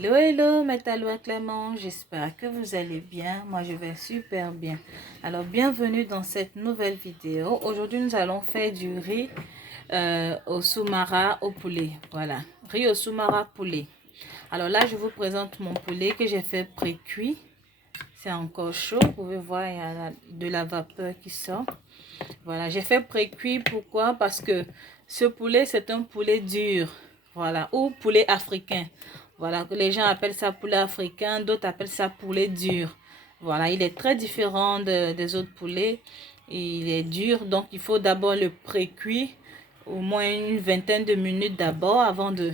Hello, hello, Mataloua Clément, j'espère que vous allez bien. Moi, je vais super bien. Alors, bienvenue dans cette nouvelle vidéo. Aujourd'hui, nous allons faire du riz au soumara au poulet. Voilà, riz au soumara poulet. Alors là, je vous présente mon poulet que j'ai fait pré-cuit. C'est encore chaud, vous pouvez voir, il y a de la vapeur qui sort. Voilà, j'ai fait pré-cuit, pourquoi? Parce que ce poulet, c'est un poulet dur. Voilà, ou poulet africain. Voilà, les gens appellent ça poulet africain, d'autres appellent ça poulet dur. Voilà, il est très différent des autres poulets. Il est dur, donc il faut d'abord le pré-cuire, au moins une vingtaine de minutes d'abord avant de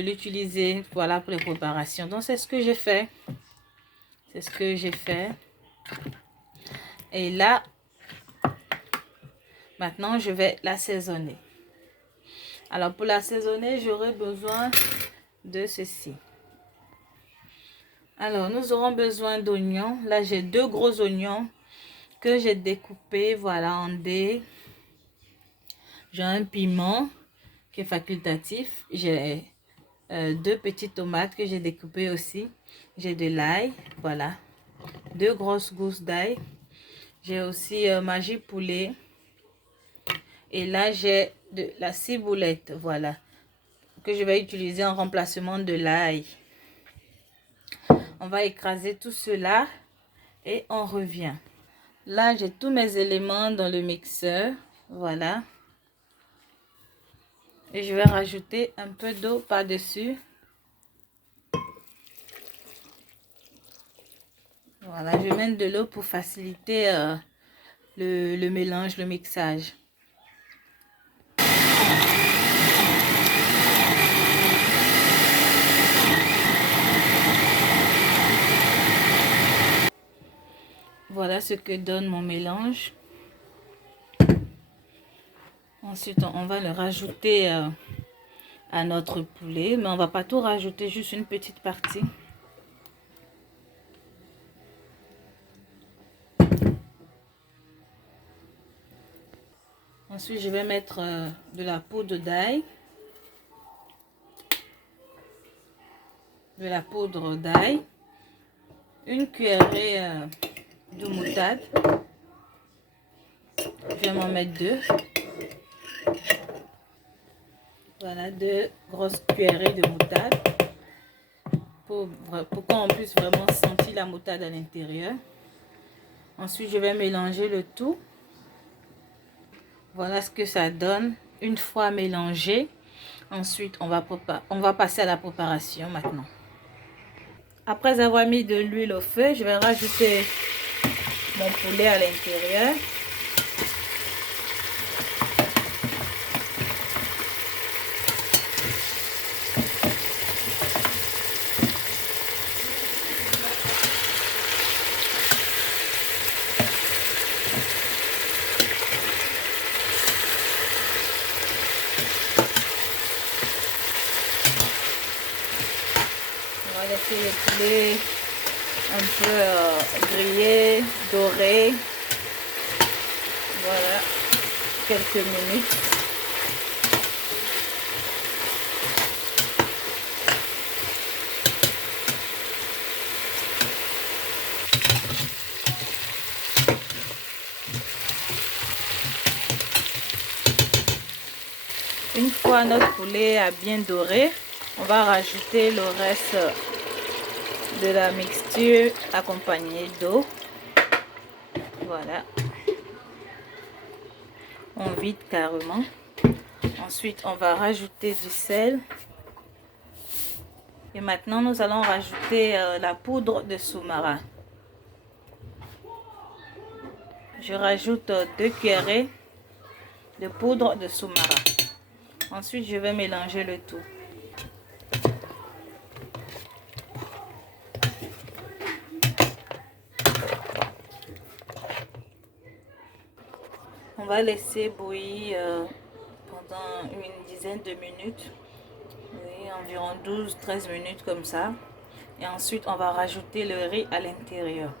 l'utiliser. Voilà pour les préparations. Donc c'est ce que j'ai fait. C'est ce que j'ai fait. Et là, maintenant, je vais l'assaisonner. Alors, pour l'assaisonner, j'aurai besoin de ceci. Alors, nous aurons besoin d'oignons. Là, j'ai deux gros oignons que j'ai découpés, voilà, en dés. J'ai un piment qui est facultatif. J'ai deux petites tomates que j'ai découpées aussi. J'ai de l'ail, voilà. Deux grosses gousses d'ail. J'ai aussi Maggi poulet. Et là, j'ai de la ciboulette, voilà, que je vais utiliser en remplacement de l'ail. On va écraser tout cela et on revient. Là, j'ai tous mes éléments dans le mixeur, voilà. Et je vais rajouter un peu d'eau par-dessus. Voilà, je mets de l'eau pour faciliter le mélange, le mixage. Voilà ce que donne mon mélange. Ensuite, on va le rajouter à notre poulet, mais on va pas tout rajouter, juste une petite partie. Ensuite, je vais mettre de la poudre d'ail. De la poudre d'ail. Une cuillerée de moutarde. Je vais m'en mettre deux. Voilà, deux grosses cuillerées de moutarde. Pour qu'on puisse vraiment sentir la moutarde à l'intérieur. Ensuite, je vais mélanger le tout. Voilà ce que ça donne une fois mélangé. Ensuite, on va passer à la préparation maintenant. Après avoir mis de l'huile au feu, je vais rajouter mon poulet à l'intérieur. On va laisser le poulet un peu grillé, doré. Voilà, quelques minutes. Une fois notre poulet a bien doré, on va rajouter le reste de la mixture accompagnée d'eau. Voilà. On vide carrément. Ensuite, on va rajouter du sel. Et maintenant, nous allons rajouter la poudre de soumara. Je rajoute 2 cuillerées de poudre de soumara. Ensuite, je vais mélanger le tout. On va laisser bouillir pendant une dizaine de minutes. Oui, environ 12-13 minutes comme ça. Et ensuite, on va rajouter le riz à l'intérieur.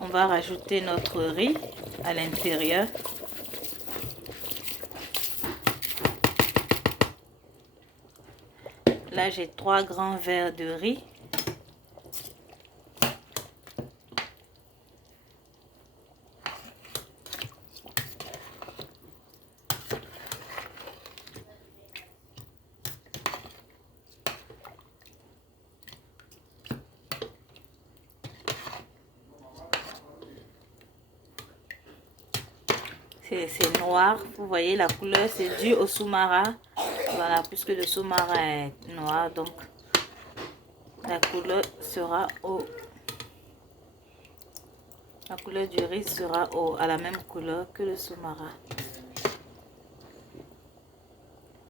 On va rajouter notre riz à l'intérieur. Là, j'ai 3 grands verres de riz. C'est noir, vous voyez la couleur, c'est dû au sous-marin. Voilà, puisque le sous-marin est noir, donc la couleur sera la couleur du riz sera à la même couleur que le sous-marin.